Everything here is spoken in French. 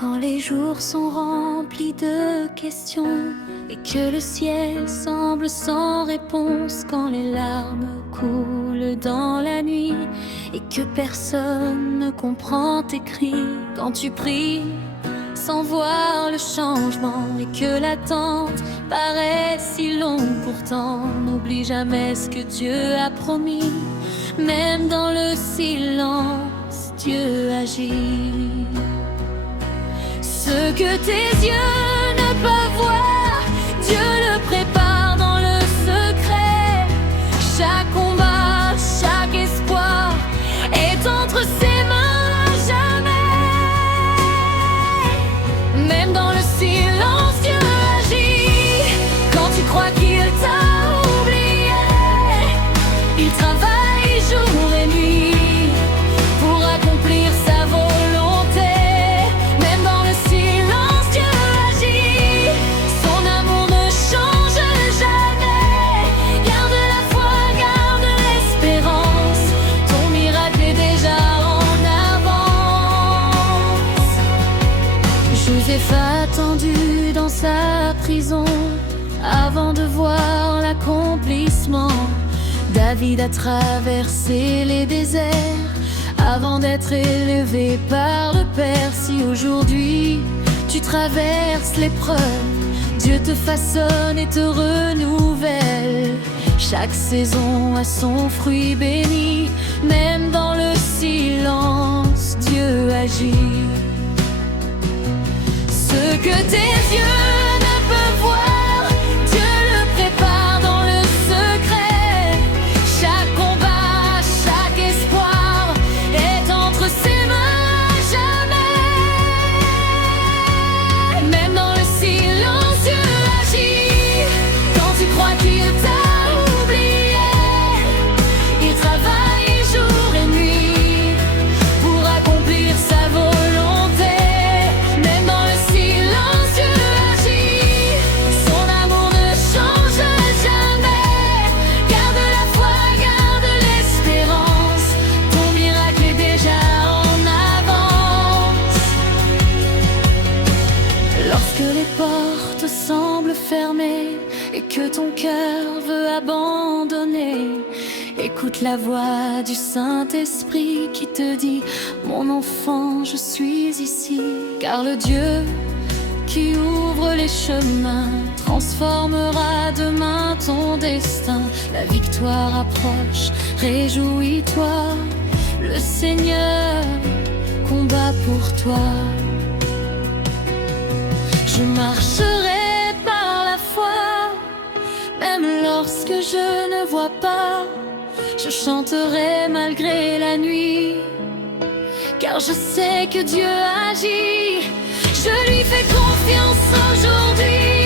Quand les jours sont remplis de questions et que le ciel semble sans réponse, quand les larmes coulent dans la nuit et que personne ne comprend tes cris, quand tu pries sans voir le changement et que l'attente paraît si longue, pourtant n'oublie jamais ce que Dieu a promis. Même dans le silence, Dieu agit. Ce que tes yeux ne peuvent voir, Dieu le prépare dans le secret. Chaque combat, chaque espoir est entre ses mains à jamais. Même dans le silence, Dieu agit. Quand tu crois qu'il t'a oublié, il travaille jour et nuit pour accomplir sa volonté. Même dans le silence, Dieu agit. Son amour ne change jamais. Garde la foi, garde l'espérance. Ton miracle est déjà en avance. Joseph a attendu dans sa prison avant de voir l'accomplissement. David a traversé les déserts avant d'être élevé par le Père. Si aujourd'hui tu traverses l'épreuve, Dieu te façonne et te renouvelle. Chaque saison a son fruit béni. Même dans le silence, Dieu agit. Ce que tes yeux ne peuvent voir, Dieu le prépare dans le secret. Chaque combat, chaque espoir est entre ses mains à jamais. Même dans le silence, Dieu agit. Quand tu crois qu'il t'a oublié, il travaille jour et nuit pour accomplir sa volonté. Même dans le silence, Dieu agit. Son amour ne change jamais. Garde la foi, garde l'espérance. Ton miracle est déjà en avance. Lorsque les portes semblent fermées et que ton cœur veut abandonner, écoute la voix du Saint-Esprit qui te dit: mon enfant, je suis ici. Car le Dieu qui ouvre les chemins transformera demain ton destin. La victoire approche, réjouis-toi. Le Seigneur combat pour toi. Je marcherai par la foi, même lorsque je ne vois pas. Je chanterai malgré la nuit, car je sais que Dieu agit. Je lui fais confiance aujourd'hui.